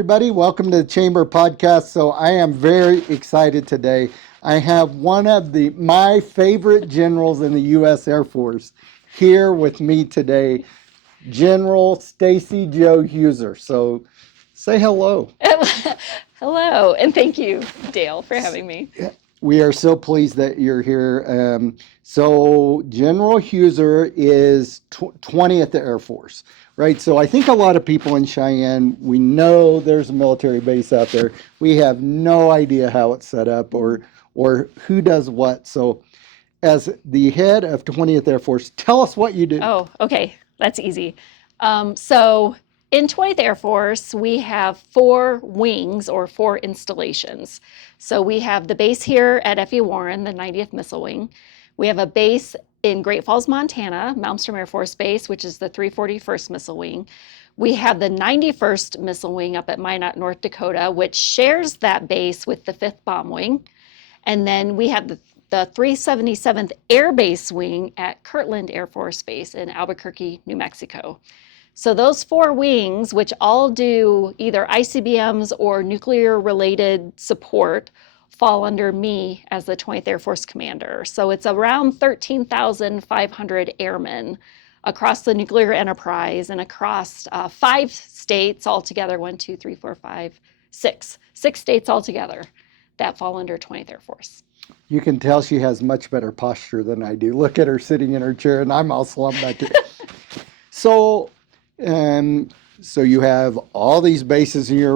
everybody. Welcome to the Chamber Podcast. So I am very excited today. I have one of my favorite generals in the U.S. Air Force here with me today, General Stacy Joe Huser. So say hello. Hello, and thank you, Dale, for having me. We are so pleased that you're here. So General Huser is 20 at the Air Force, right? So I think a lot of people in Cheyenne, we know there's a military base out there. We have no idea how it's set up or who does what. So as the head of 20th Air Force, tell us what you do. Oh, okay, that's easy. So in 20th Air Force, we have 4 wings or 4 installations. So we have the base here at F.E. Warren, the 90th Missile Wing. We have a base in Great Falls, Montana, Malmstrom Air Force Base, which is the 341st Missile Wing. We have the 91st Missile Wing up at Minot, North Dakota, which shares that base with the 5th Bomb Wing. And then we have the 377th Air Base Wing at Kirtland Air Force Base in Albuquerque, New Mexico. So those 4 wings, which all do either ICBMs or nuclear-related support, fall under me as the 20th Air Force Commander. So it's around 13,500 airmen across the nuclear enterprise and across 5 states altogether, 1, 2, 3, 4, 5, 6. 6 states altogether that fall under 20th Air Force. You can tell she has much better posture than I do. Look at her sitting in her chair, and I'm all slumped back here. So you have all these bases in your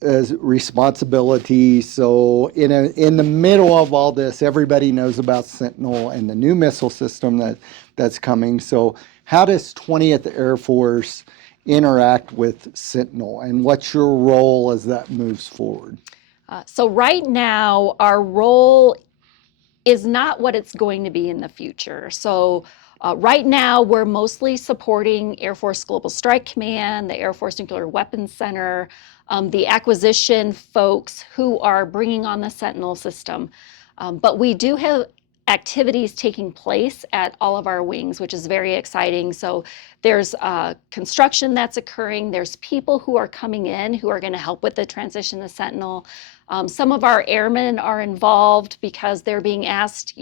responsibility. So in the middle of all this, everybody knows about Sentinel and the new missile system that's coming. So how does 20th Air Force interact with Sentinel, and what's your role as that moves forward? So right now, our role is not what it's going to be in the future. So right now, we're mostly supporting Air Force Global Strike Command, the Air Force Nuclear Weapons Center, the acquisition folks who are bringing on the Sentinel system. But we do have activities taking place at all of our wings, which is very exciting. So there's construction that's occurring. There's people who are coming in who are going to help with the transition to Sentinel. Some of our airmen are involved because they're being asked,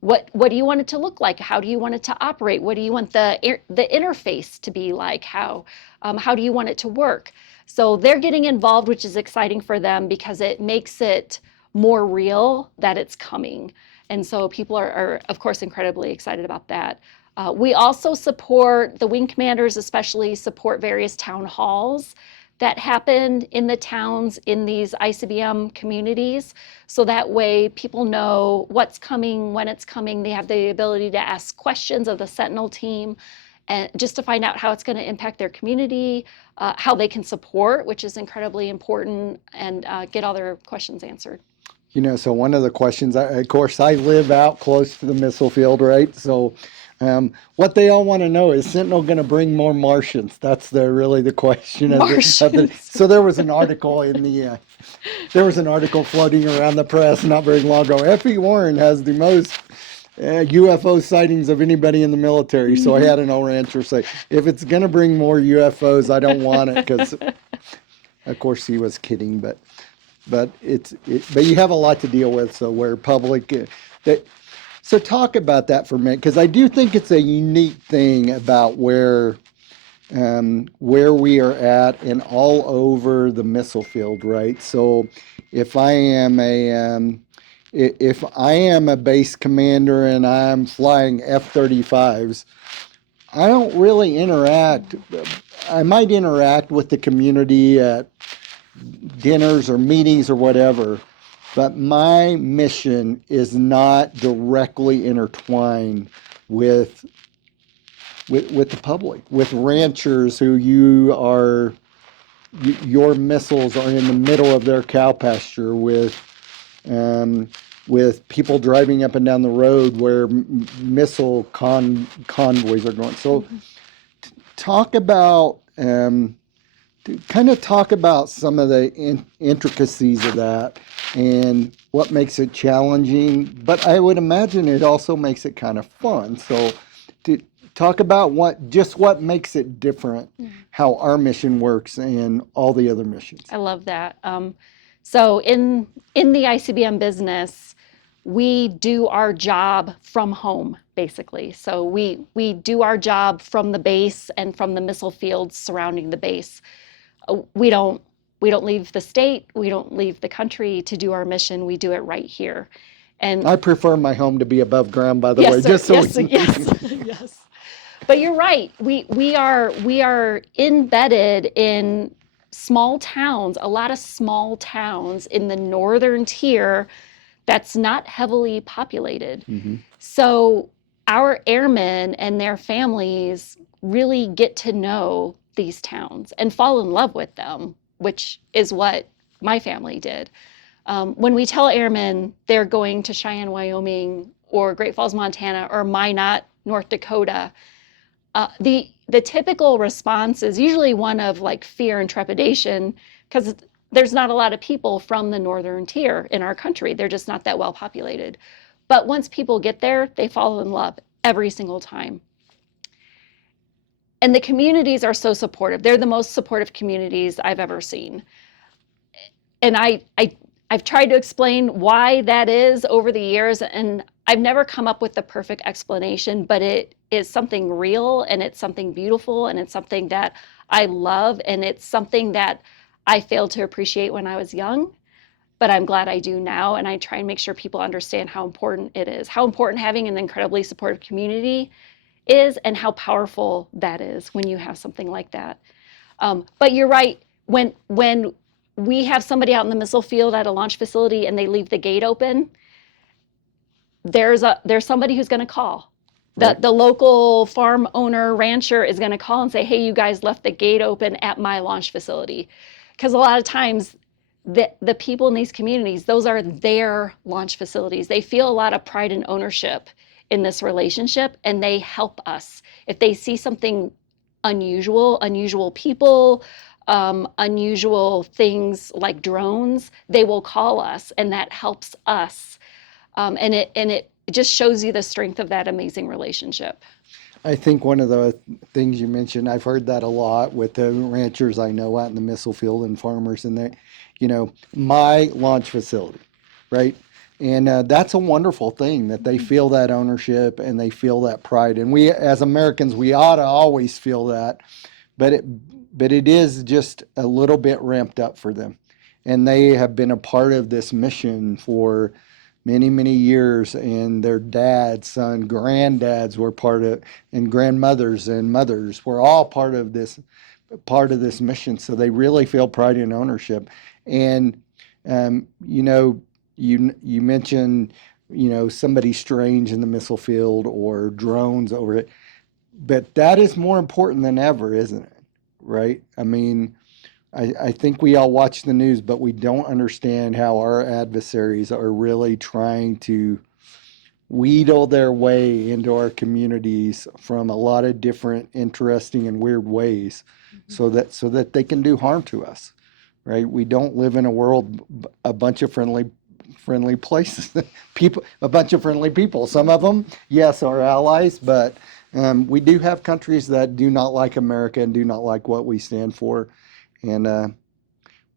what do you want it to look like? How do you want it to operate? What do you want the interface to be like? How do you want it to work? So they're getting involved, which is exciting for them because it makes it more real that it's coming. And so people are of course, incredibly excited about that. We also support, the wing commanders especially support various town halls that happen in the towns in these ICBM communities. So that way people know what's coming, when it's coming. They have the ability to ask questions of the Sentinel team and just to find out how it's going to impact their community, how they can support, which is incredibly important, and get all their questions answered. So one of the questions, of course, I live out close to the missile field, right? So what they all want to know is Sentinel going to bring more Martians? That's really the question. So there was an article there was an article floating around the press not very long ago. F.E. Warren has the most UFO sightings of anybody in the military. So I had an old rancher say, if it's going to bring more UFOs, I don't want it, because of course he was kidding, but you have a lot to deal with. So where public, so talk about that for a minute, because I do think it's a unique thing about where we are at and all over the missile field, right? So if I am a base commander and I'm flying F-35s, I don't really interact. I might interact with the community at dinners or meetings or whatever, but my mission is not directly intertwined with the public, with ranchers who your missiles are in the middle of their cow pasture, with people driving up and down the road where missile convoys are going. So talk about some of the intricacies of that and what makes it challenging, but I would imagine it also makes it kind of fun. So talk about what makes it different, how our mission works and all the other missions. I love that. So in the ICBM business, we do our job from home, basically. So we do our job from the base and from the missile fields surrounding the base. We don't leave the state, we don't leave the country to do our mission. We do it right here. And I prefer my home to be above ground, by the yes, way, sir. just so Yes, we yes, yes. But you're right. We are embedded in small towns, a lot of small towns in the northern tier that's not heavily populated. So our airmen and their families really get to know these towns and fall in love with them, which is what my family did. When we tell airmen they're going to Cheyenne, Wyoming, or Great Falls, Montana, or Minot, North Dakota, the typical response is usually one of like fear and trepidation, because there's not a lot of people from the northern tier in our country. They're just not that well populated. But once people get there, they fall in love every single time. And the communities are so supportive. They're the most supportive communities I've ever seen. And I've tried to explain why that is over the years, and I've never come up with the perfect explanation, but it is something real, and it's something beautiful, and it's something that I love, and it's something that I failed to appreciate when I was young, but I'm glad I do now, and I try and make sure people understand how important it is, how important having an incredibly supportive community is, and how powerful that is when you have something like that. But you're right, when we have somebody out in the missile field at a launch facility and they leave the gate open, there's somebody who's going to call. Right. The local farm owner, rancher is going to call and say, hey, you guys left the gate open at my launch facility. Because a lot of times the people in these communities, those are their launch facilities. They feel a lot of pride and ownership in this relationship, and they help us. If they see something unusual people, unusual things like drones, they will call us, and that helps us. And it just shows you the strength of that amazing relationship. I think one of the things you mentioned, I've heard that a lot with the ranchers I know out in the missile field and farmers, and they, my launch facility, right? And that's a wonderful thing that they feel that ownership and they feel that pride. And we, as Americans, we ought to always feel that, but it is just a little bit ramped up for them. And they have been a part of this mission for many, many years, and their dads, son, granddads were part of, and grandmothers and mothers were all part of this mission. So they really feel pride and ownership. And you mentioned somebody strange in the missile field or drones over it, but that is more important than ever, isn't it? Right? I mean, I think we all watch the news, but we don't understand how our adversaries are really trying to wheedle their way into our communities from a lot of different interesting and weird ways, so that they can do harm to us. Right? We don't live in a world a bunch of friendly places, a bunch of friendly people. Some of them, yes, are allies, but we do have countries that do not like America and do not like what we stand for. And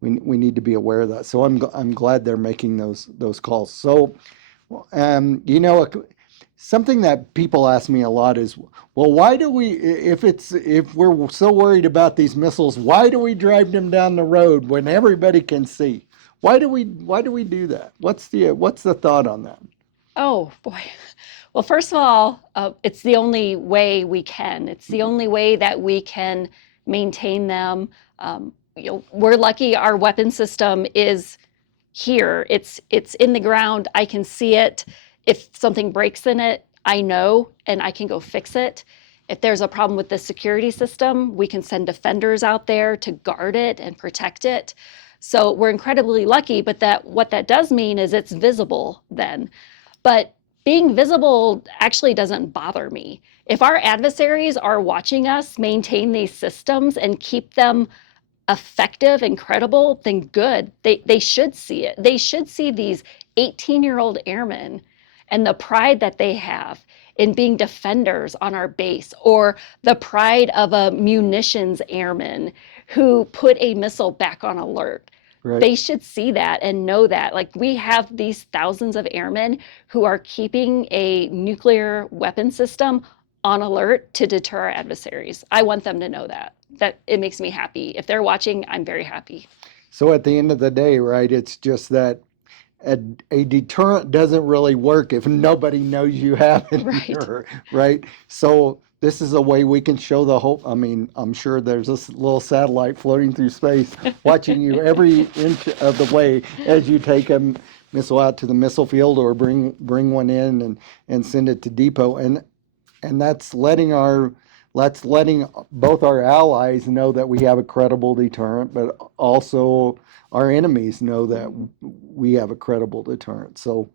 we need to be aware of that. So I'm glad they're making those calls. So, something that people ask me a lot is, well, why do we, if we're so worried about these missiles, why do we drive them down the road when everybody can see? Why do we do that? What's the thought on that? Oh boy. Well, first of all, it's the only way we can. It's the only way that we can maintain them. We're lucky our weapon system is here. It's in the ground. I can see it. If something breaks in it, I know, and I can go fix it. If there's a problem with the security system, we can send defenders out there to guard it and protect it. So we're incredibly lucky, but what that does mean is it's visible then. But being visible actually doesn't bother me. If our adversaries are watching us maintain these systems and keep them effective and credible, then good. They should see it. They should see these 18-year-old airmen and the pride that they have in being defenders on our base, or the pride of a munitions airman who put a missile back on alert. Right. They should see that and know that. Like, we have these thousands of airmen who are keeping a nuclear weapon system on alert to deter our adversaries. I want them to know that. That it makes me happy. If they're watching, I'm very happy. So at the end of the day, right, it's just that a deterrent doesn't really work if nobody knows you have it, Right. right? So this is a way we can show the hope. I mean, I'm sure there's this little satellite floating through space watching you every inch of the way as you take a missile out to the missile field or bring one in and send it to depot. And that's letting both our allies know that we have a credible deterrent, but also our enemies know that we have a credible deterrent. So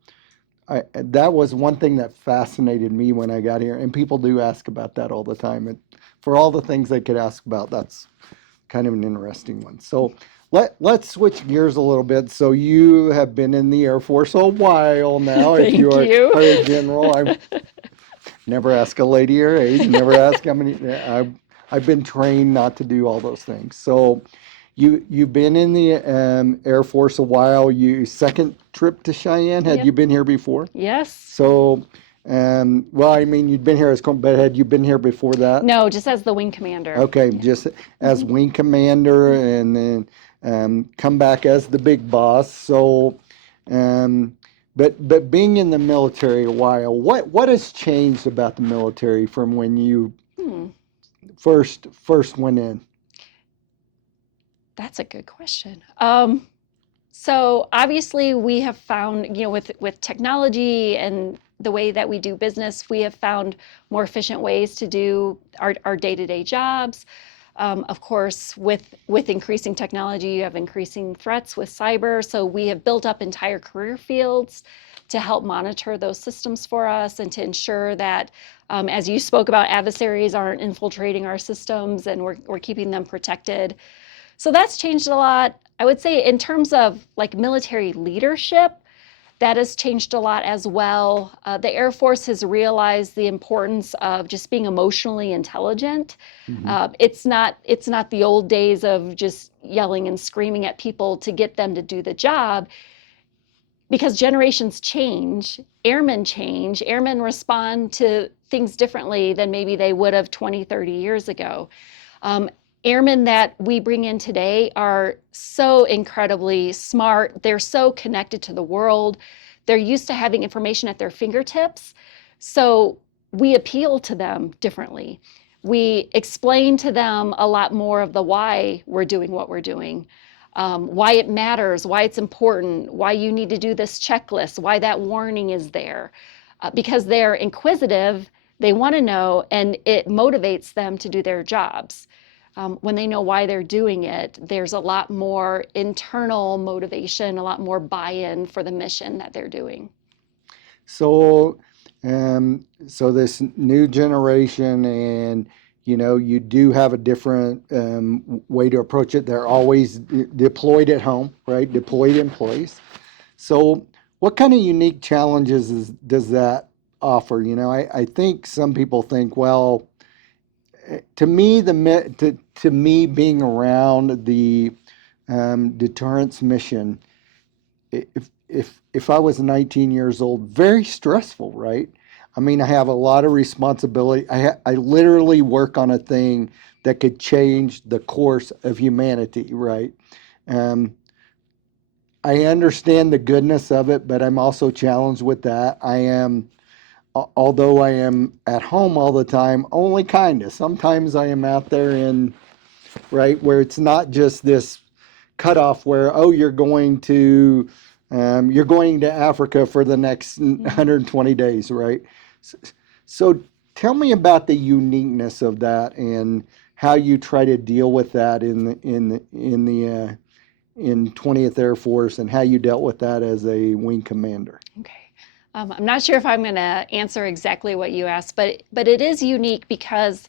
that was one thing that fascinated me when I got here, and people do ask about that all the time. And for all the things they could ask about, that's kind of an interesting one. So let's switch gears a little bit. So you have been in the Air Force a while now. If Thank you are you. a general, I never ask a lady her age. Never ask how many. I've been trained not to do all those things. So you've been in the Air Force a while. You second trip to Cheyenne. Had Yep. you been here before? Yes. So, well, I mean, you'd been here but had you been here before that? No, just as the wing commander. Okay, just as wing commander, and then come back as the big boss. So, but being in the military a while, what has changed about the military from when you first went in? That's a good question. So obviously we have found, with technology and the way that we do business, we have found more efficient ways to do our day-to-day jobs. Of course, with increasing technology, you have increasing threats with cyber. So we have built up entire career fields to help monitor those systems for us and to ensure that, as you spoke about, adversaries aren't infiltrating our systems and we're keeping them protected. So that's changed a lot. I would say in terms of like military leadership, that has changed a lot as well. The Air Force has realized the importance of just being emotionally intelligent. It's not the old days of just yelling and screaming at people to get them to do the job, because generations change, airmen respond to things differently than maybe they would have 20, 30 years ago. Airmen that we bring in today are so incredibly smart. They're so connected to the world. They're used to having information at their fingertips. So we appeal to them differently. We explain to them a lot more of the why we're doing what we're doing, why it matters, why it's important, why you need to do this checklist, why that warning is there. Because they're inquisitive, they want to know, and it motivates them to do their jobs. When they know why they're doing it, there's a lot more internal motivation, a lot more buy-in for the mission that they're doing. So, so this new generation, and you do have a different way to approach it. They're always deployed at home, right? Deployed in place. So, what kind of unique challenges does that offer? I think some people think, well, to me, to me, being around the deterrence mission, if I was 19 years old, very stressful, right? I mean, I have a lot of responsibility. I literally work on a thing that could change the course of humanity, right? I understand the goodness of it, but I'm also challenged with that. Although I am at home all the time, only kind of. Sometimes I am out there right, where it's not just this cutoff where, oh, you're going to Africa for the next 120 days, right? So tell me about the uniqueness of that and how you try to deal with that in 20th Air Force, and how you dealt with that as a wing commander. Okay. I'm not sure if I'm going to answer exactly what you asked, but it is unique because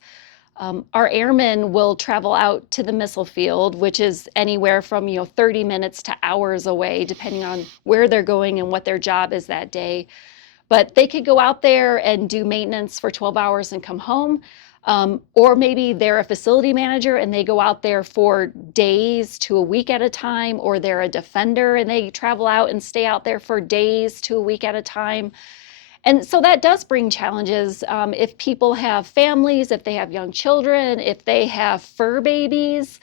our airmen will travel out to the missile field, which is anywhere from 30 minutes to hours away, depending on where they're going and what their job is that day. But they could go out there and do maintenance for 12 hours and come home. Or maybe they're a facility manager and they go out there for days to a week at a time, or they're a defender and they travel out and stay out there for days to a week at a time. And so that does bring challenges. If people have families, if they have young children, if they have fur babies,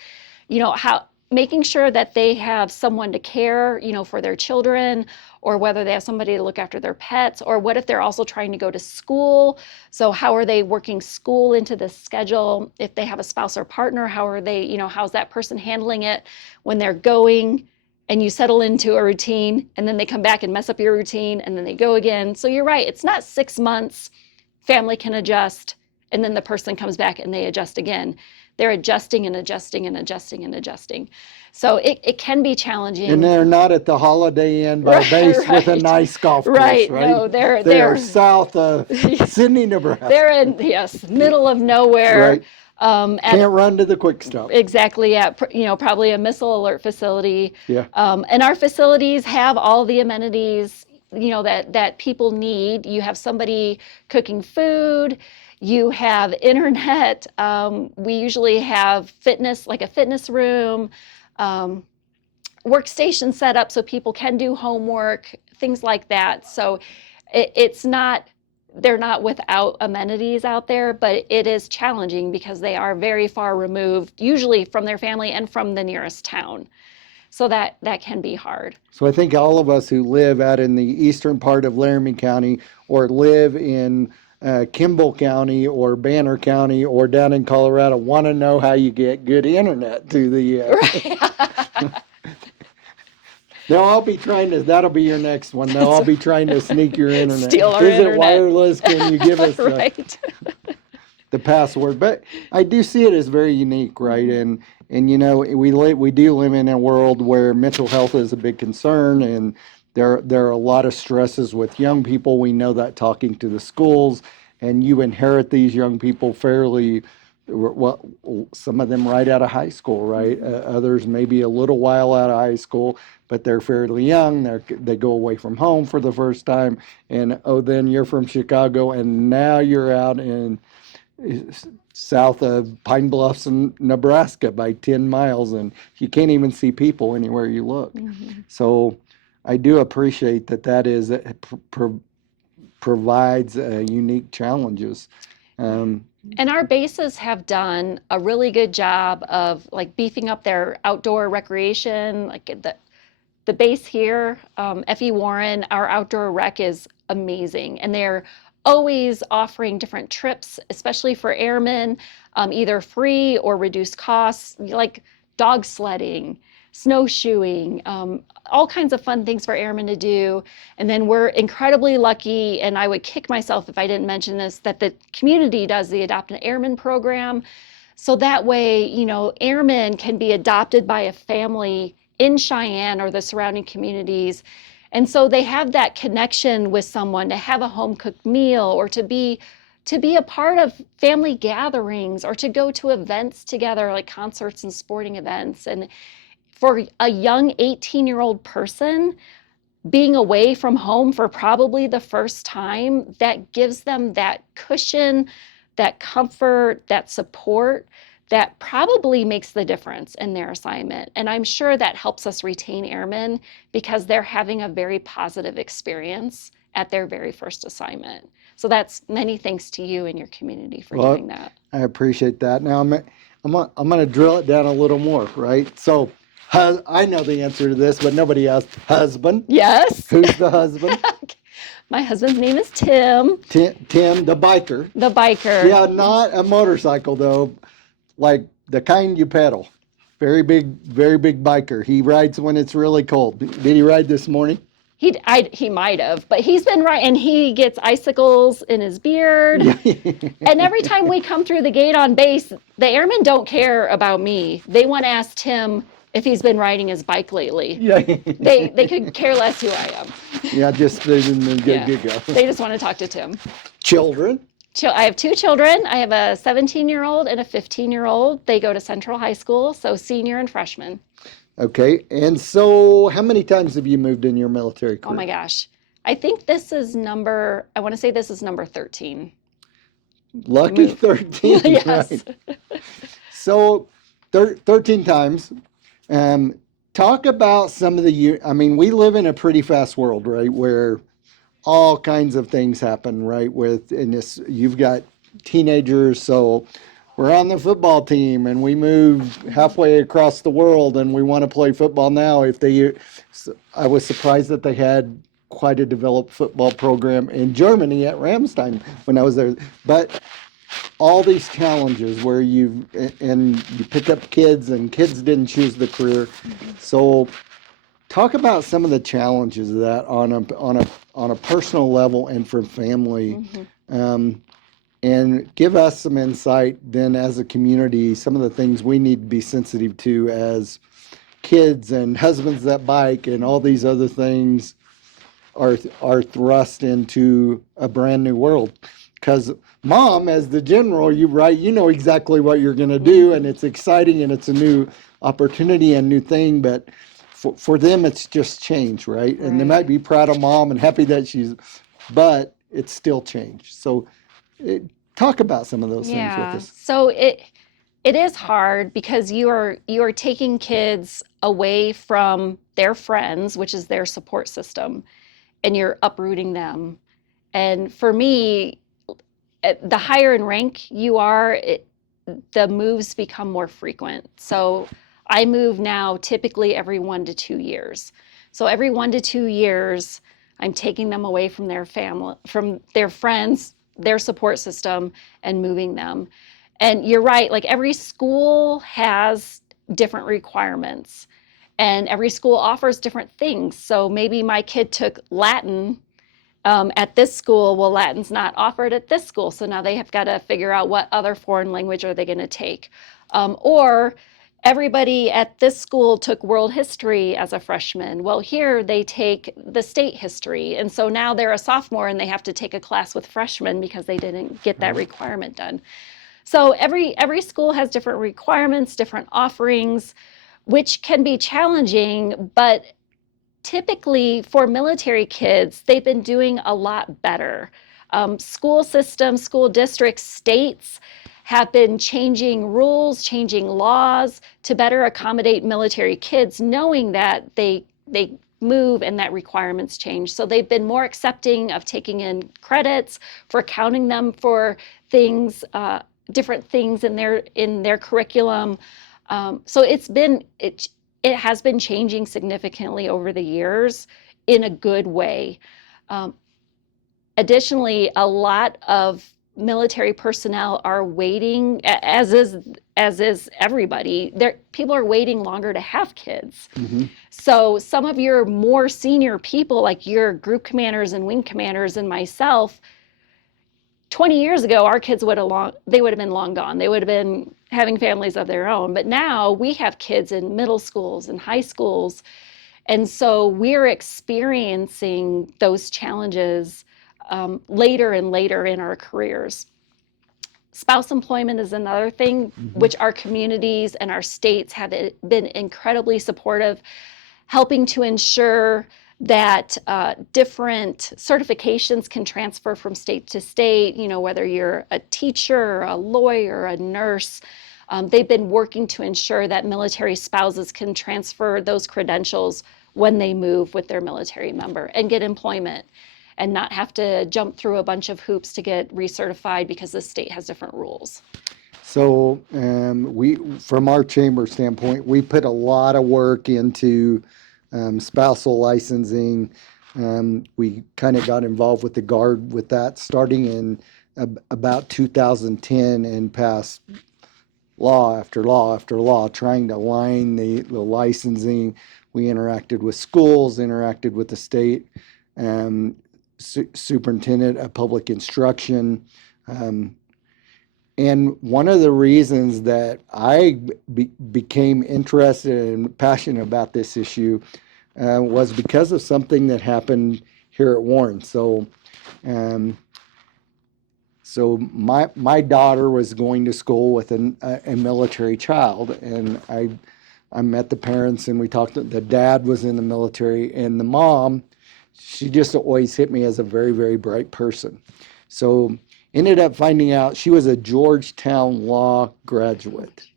how making sure that they have someone to care, for their children, or whether they have somebody to look after their pets, or what if they're also trying to go to school? So how are they working school into the schedule? If they have a spouse or partner, how are they, how's that person handling it when they're going and you settle into a routine and then they come back and mess up your routine and then they go again. So you're right, it's not 6 months, family can adjust, and then the person comes back and they adjust again. They're adjusting and adjusting and adjusting and adjusting. So it can be challenging. And they're not at the Holiday Inn by base with a nice golf course, right? No, they're south of Sydney, Nebraska. They're in, middle of nowhere. Right. Can't run to the quick stop. Exactly, yeah. Probably a missile alert facility. Yeah. And our facilities have all the amenities, that people need. You have somebody cooking food. You have internet. We usually have fitness, like a fitness room, workstation set up so people can do homework, things like that. So they're not without amenities out there, but it is challenging because they are very far removed, usually from their family and from the nearest town. So that can be hard. So I think all of us who live out in the eastern part of Laramie County, or live in Kimball County or Banner County or down in Colorado, want to know how you get good internet to the... Right. They'll all be trying to, that'll be your next one. They'll all be trying to sneak your internet. Steal our Is internet. it wireless? Can you give us right. the password? But I do see it as very unique, right? And we do live in a world where mental health is a big concern, and there are a lot of stresses with young people. We know that talking to the schools, and you inherit these young people fairly, well, some of them right out of high school, right? Others maybe a little while out of high school, but they're fairly young. They go away from home for the first time, and then you're from Chicago, and now you're out in south of Pine Bluffs in Nebraska by 10 miles, and you can't even see people anywhere you look. Mm-hmm. So I do appreciate that is provides unique challenges. And our bases have done a really good job of beefing up their outdoor recreation. Like the base here, F.E. Warren, our outdoor rec is amazing, and they're always offering different trips, especially for airmen, either free or reduced costs, like dog sledding, snowshoeing, all kinds of fun things for airmen to do. And then we're incredibly lucky, and I would kick myself if I didn't mention this, that the community does the Adopt an Airman program. So that way, airmen can be adopted by a family in Cheyenne or the surrounding communities. And so they have that connection with someone, to have a home cooked meal, or to be a part of family gatherings, or to go to events together, like concerts and sporting events. And for a young 18-year-old person, being away from home for probably the first time, that gives them that cushion, that comfort, that support, that probably makes the difference in their assignment. And I'm sure that helps us retain airmen because they're having a very positive experience at their very first assignment. So that's many thanks to you and your community for doing that. I appreciate that. Now I'm going to drill it down a little more, right? So I know the answer to this, but nobody else. Husband. Yes. Who's the husband? My husband's name is Tim. Tim, the biker. The biker. Yeah, not a motorcycle though, like the kind you pedal. Very big biker. He rides when it's really cold. Did he ride this morning? He might have, but he's been right, and he gets icicles in his beard. And every time we come through the gate on base, the airmen don't care about me. They want to ask Tim if he's been riding his bike lately. Yeah. They could care less who I am. Yeah, just go. They just want to talk to Tim. Children? I have 2 children. I have a 17-year-old and a 15-year-old. They go to Central High School, so senior and freshman. Okay, and so how many times have you moved in your military career? Oh my gosh. I think I want to say this is number 13. Lucky Move. 13, Yes. right? So 13 times. Um, Talk about some of I mean, we live in a pretty fast world, right? Where all kinds of things happen, right? You've got teenagers, so we're on the football team and we move halfway across the world and we want to play football now. I was surprised that they had quite a developed football program in Germany at Ramstein when I was there. But all these challenges where you pick up kids and kids didn't choose the career. So talk about some of the challenges of that on a personal level and for family, um, and give us some insight then as a community, some of the things we need to be sensitive to as kids and husbands that bike and all these other things are thrust into a brand new world. Because mom, as the general, you know exactly what you're going to do, and it's exciting and it's a new opportunity and new thing, but for them it's just change, right? And they might be proud of mom and happy that but it's still change. So talk about some of those things with Yeah. us. So it is hard because you are taking kids away from their friends, which is their support system, and you're uprooting them. And for me, the higher in rank you are, the moves become more frequent. So I move now typically every 1 to 2 years. So every 1 to 2 years, I'm taking them away from their family, from their friends, their support system, and moving them. And you're right, like every school has different requirements and every school offers different things. So maybe my kid took Latin at this school. Well, Latin's not offered at this school, so now they have got to figure out what other foreign language are they going to take. Or everybody at this school took world history as a freshman. Well, here they take the state history, and so now they're a sophomore and they have to take a class with freshmen because they didn't get that requirement done. So every school has different requirements, different offerings, which can be challenging, but typically for military kids, they've been doing a lot better. School systems, school districts, states have been changing rules, changing laws to better accommodate military kids, knowing that they move and that requirements change. So they've been more accepting of taking in credits, for counting them for things, different things in their curriculum. So it has been changing significantly over the years in a good way. Um, Additionally, a lot of military personnel are waiting, as is everybody. People are waiting longer to have kids. Mm-hmm. So some of your more senior people, like your group commanders and wing commanders and myself, 20 years ago, our kids would have been long gone. They would have been having families of their own. But now we have kids in middle schools and high schools. And so we're experiencing those challenges later and later in our careers. Spouse employment is another thing, which our communities and our states have been incredibly supportive, helping to ensure that different certifications can transfer from state to state, whether you're a teacher, a lawyer, a nurse. They've been working to ensure that military spouses can transfer those credentials when they move with their military member and get employment and not have to jump through a bunch of hoops to get recertified because the state has different rules. So from our chamber standpoint, we put a lot of work into spousal licensing. We kind of got involved with the Guard with that starting in about 2010 and passed law after law after law trying to align the licensing. We interacted with schools, interacted with the state superintendent of public instruction. And one of the reasons that I became interested and passionate about this issue was because of something that happened here at Warren. So my daughter was going to school with a military child, and I met the parents and we talked. The dad was in the military, and the mom she just always hit me as a very, very bright person. So ended up finding out she was a Georgetown law graduate.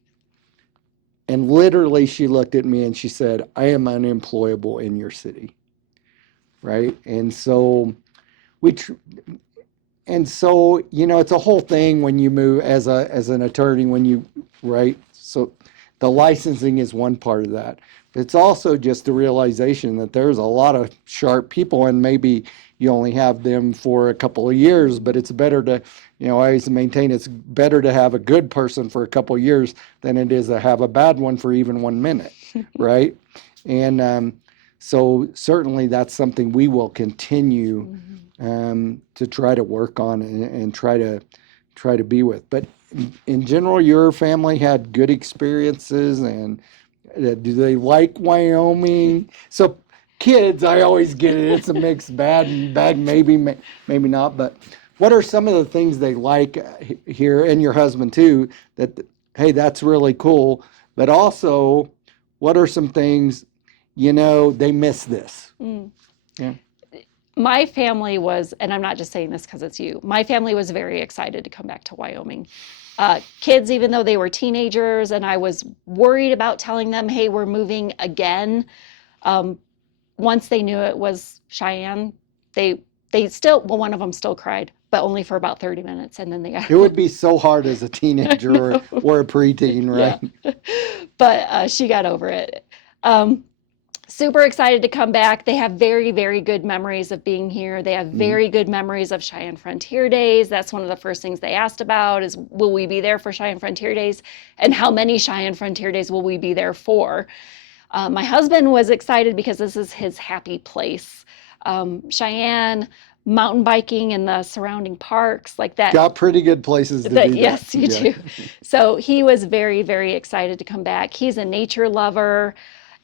And literally she looked at me and she said, I am unemployable in your city. Right. And so it's a whole thing when you move as an attorney, right? So the licensing is one part of that. It's also just the realization that there's a lot of sharp people, and maybe you only have them for a couple of years, but it's better to, I always maintain it's better to have a good person for a couple of years than it is to have a bad one for even 1 minute, right? And so certainly that's something we will continue to try to work on and try to be with. But in general, your family had good experiences, and do they like Wyoming? So kids, I always get it. It's a mixed bag, maybe not. But what are some of the things they like here, and your husband too, that, hey, that's really cool. But also, what are some things, they miss this? Yeah. My family was, and I'm not just saying this because it's you, my family was very excited to come back to Wyoming. Kids, even though they were teenagers, and I was worried about telling them, hey, we're moving again. Once they knew it was Cheyenne, they still, well, one of them still cried, but only for about 30 minutes. And then they got It would be so hard as a teenager or a preteen, right? Yeah. But she got over it. Super excited to come back. They have very, very good memories of being here. They have very good memories of Cheyenne Frontier Days. That's one of the first things they asked about is, will we be there for Cheyenne Frontier Days? And how many Cheyenne Frontier Days will we be there for? My husband was excited because this is his happy place. Cheyenne, mountain biking in the surrounding parks, like that. Got pretty good places to do that. Yes, you do. So he was very, very excited to come back. He's a nature lover.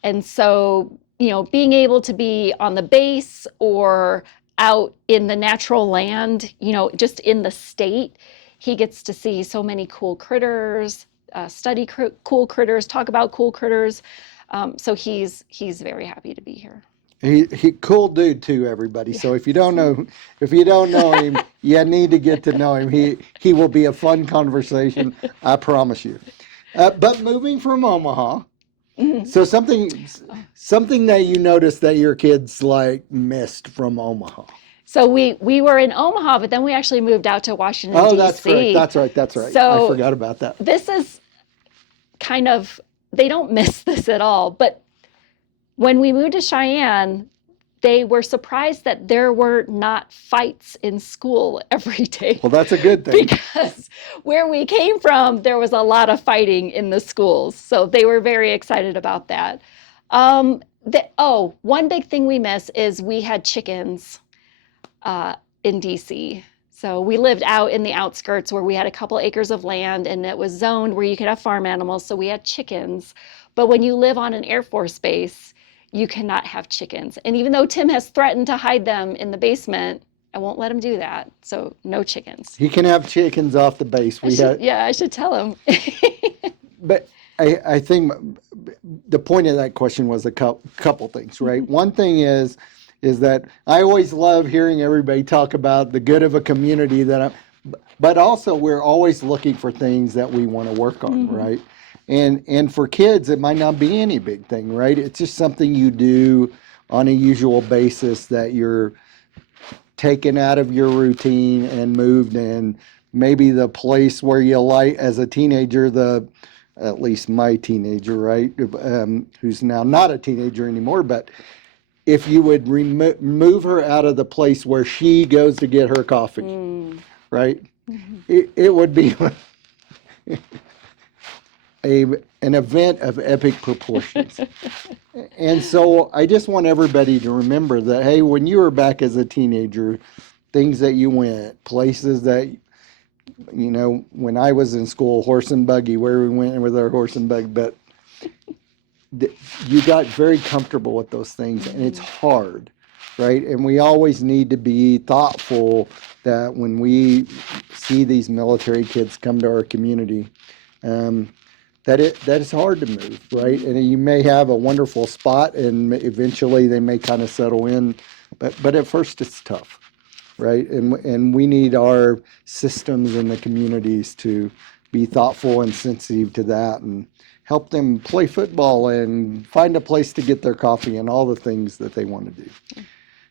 And so, being able to be on the base or out in the natural land, just in the state, he gets to see so many cool critters, study cool critters, talk about cool critters. So he's very happy to be here. He cool dude too, everybody. So if you don't know him, you need to get to know him. He will be a fun conversation, I promise you. But moving from Omaha. So something that you noticed that your kids missed from Omaha. So we were in Omaha, but then we actually moved out to Washington, D.C. That's right. So I forgot about that. This is kind of, they don't miss this at all. But when we moved to Cheyenne, they were surprised that there were not fights in school every day. Well, that's a good thing. Because where we came from, there was a lot of fighting in the schools. So they were very excited about that. One big thing we miss is we had chickens in DC. So we lived out in the outskirts where we had a couple acres of land, and it was zoned where you could have farm animals. So we had chickens. But when you live on an Air Force base, you cannot have chickens. And even though Tim has threatened to hide them in the basement, I won't let him do that. So no chickens. He can have chickens off the base. I should tell him. But I think the point of that question was a couple things, right? One thing is that I always love hearing everybody talk about the good of a community but also we're always looking for things that we want to work on, right? And for kids, it might not be any big thing, right? It's just something you do on a usual basis that you're taken out of your routine and moved in. Maybe the place where you like as a teenager, at least my teenager, right? Who's now not a teenager anymore, but if you would move her out of the place where she goes to get her coffee, right? It would be an event of epic proportions. And so I just want everybody to remember that, hey, when you were back as a teenager, things that you went, places that, when I was in school, horse and buggy, where we went with our horse and buggy, but you got very comfortable with those things, and it's hard, right? And we always need to be thoughtful that when we see these military kids come to our community, that it's hard to move, right? And you may have a wonderful spot, and eventually they may kind of settle in, but at first it's tough, right? And we need our systems and the communities to be thoughtful and sensitive to that and help them play football and find a place to get their coffee and all the things that they want to do.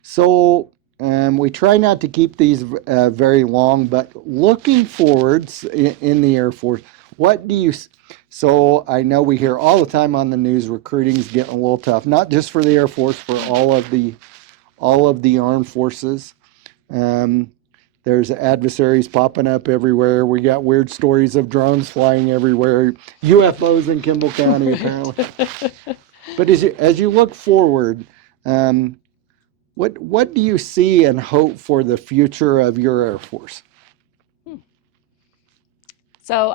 So we try not to keep these very long, but looking forwards in the Air Force, what do you? So I know we hear all the time on the news recruiting is getting a little tough, not just for the Air Force, for all of the armed forces. There's adversaries popping up everywhere. We got weird stories of drones flying everywhere, UFOs in Kimball County apparently. But as you look forward, what do you see and hope for the future of your Air Force? So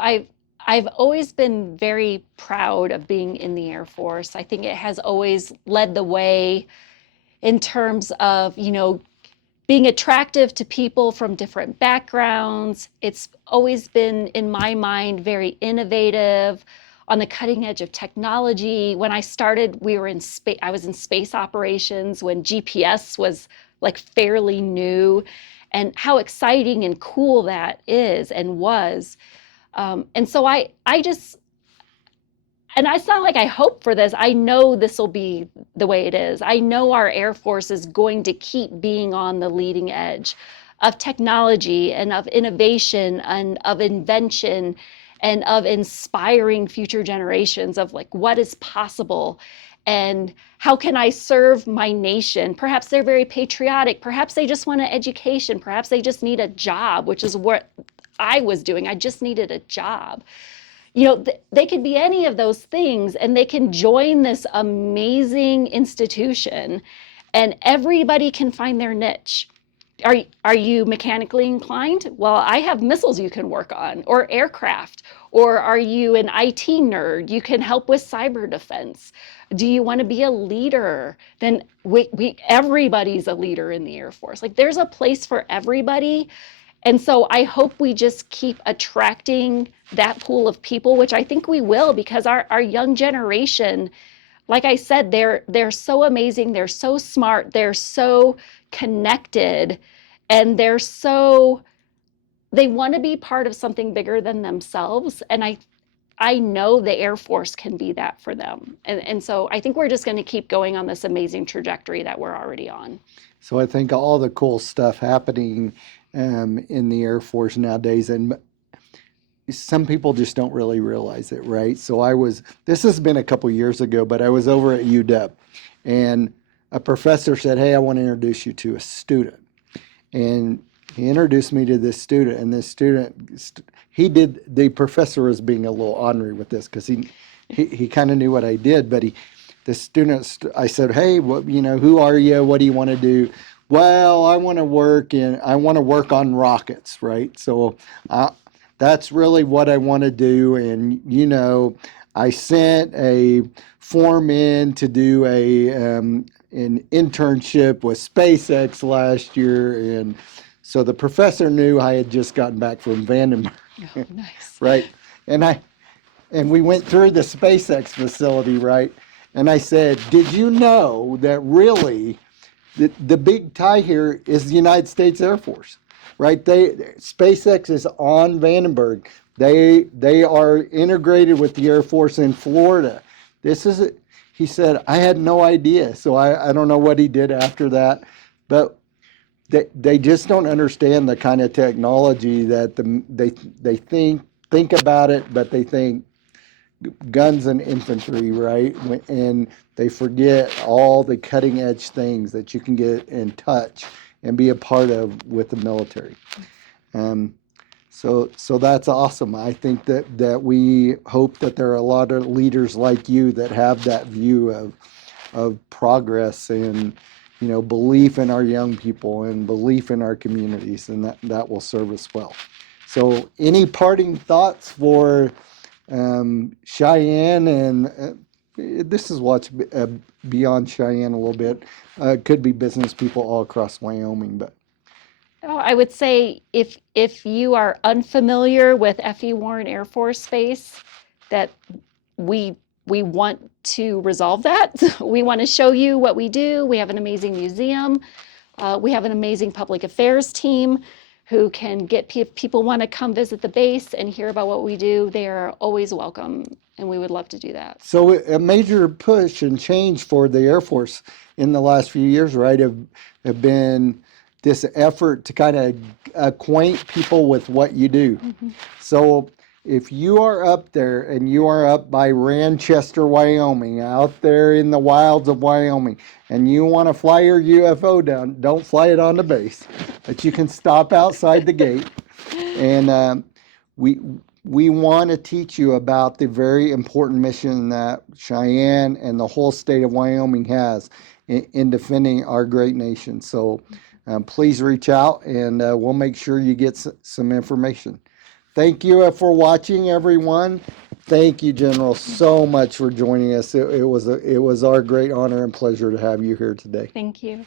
I've always been very proud of being in the Air Force. I think it has always led the way in terms of, being attractive to people from different backgrounds. It's always been, in my mind, very innovative, on the cutting edge of technology. When I started, I was in space operations when GPS was like fairly new, and how exciting and cool that is and was. And so and it's not like I hope for this. I know this will be the way it is. I know our Air Force is going to keep being on the leading edge of technology and of innovation and of invention and of inspiring future generations of like what is possible and how can I serve my nation. Perhaps they're very patriotic. Perhaps they just want an education. Perhaps they just need a job, which is what I was doing. I just needed a job. They could be any of those things, and they can join this amazing institution, and everybody can find their niche. Are you mechanically inclined? Well, I have missiles you can work on, or aircraft. Or are you an IT nerd? You can help with cyber defense. Do you want to be a leader? Then everybody's a leader in the Air Force. Like, there's a place for everybody. And so I hope we just keep attracting that pool of people, which I think we will, because our young generation, like I said, they're so amazing, they're so smart, they're so connected, and they want to be part of something bigger than themselves. And I know the Air Force can be that for them. And so I think we're just going to keep going on this amazing trajectory that we're already on. So I think all the cool stuff happening in the Air Force nowadays, and some people just don't really realize it, right? So this has been a couple years ago, but I was over at UW, and a professor said, "Hey, I want to introduce you to a student." And he introduced me to this student, and this student, the professor was being a little ornery with this because he kind of knew what I did, but the student, I said, "Hey, who are you? What do you want to do?" Well, I want to work on rockets, right? So that's really what I want to do. And, I sent a form in to do an internship with SpaceX last year. And so the professor knew I had just gotten back from Vandenberg. Oh, nice. Right. And we went through the SpaceX facility, right? And I said, "Did you know that really the big tie here is the United States Air Force, right? SpaceX is on Vandenberg. They are integrated with the Air Force in Florida. He said, "I had no idea." So I don't know what he did after that, but they just don't understand the kind of technology that they think about it, but they think guns and infantry, right? And they forget all the cutting edge things that you can get in touch and be a part of with the military. So that's awesome. I think that we hope that there are a lot of leaders like you that have that view of progress and belief in our young people and belief in our communities, and that will serve us well. So any parting thoughts for Cheyenne, and this is what's beyond Cheyenne a little bit. Could be business people all across Wyoming, but. Oh, I would say if you are unfamiliar with F.E. Warren Air Force Base, that we want to resolve that. We want to show you what we do. We have an amazing museum. We have an amazing public affairs team who can get, if people want to come visit the base and hear about what we do, they are always welcome, and we would love to do that. So a major push and change for the Air Force in the last few years, right, have been this effort to kind of acquaint people with what you do. So if you are up there and you are up by Ranchester, Wyoming, out there in the wilds of Wyoming, and you want to fly your UFO down, don't fly it on the base, but you can stop outside the gate. And we want to teach you about the very important mission that Cheyenne and the whole state of Wyoming has in defending our great nation. So please reach out, and we'll make sure you get some information. Thank you for watching, everyone. Thank you, General, so much for joining us. It was our great honor and pleasure to have you here today. Thank you.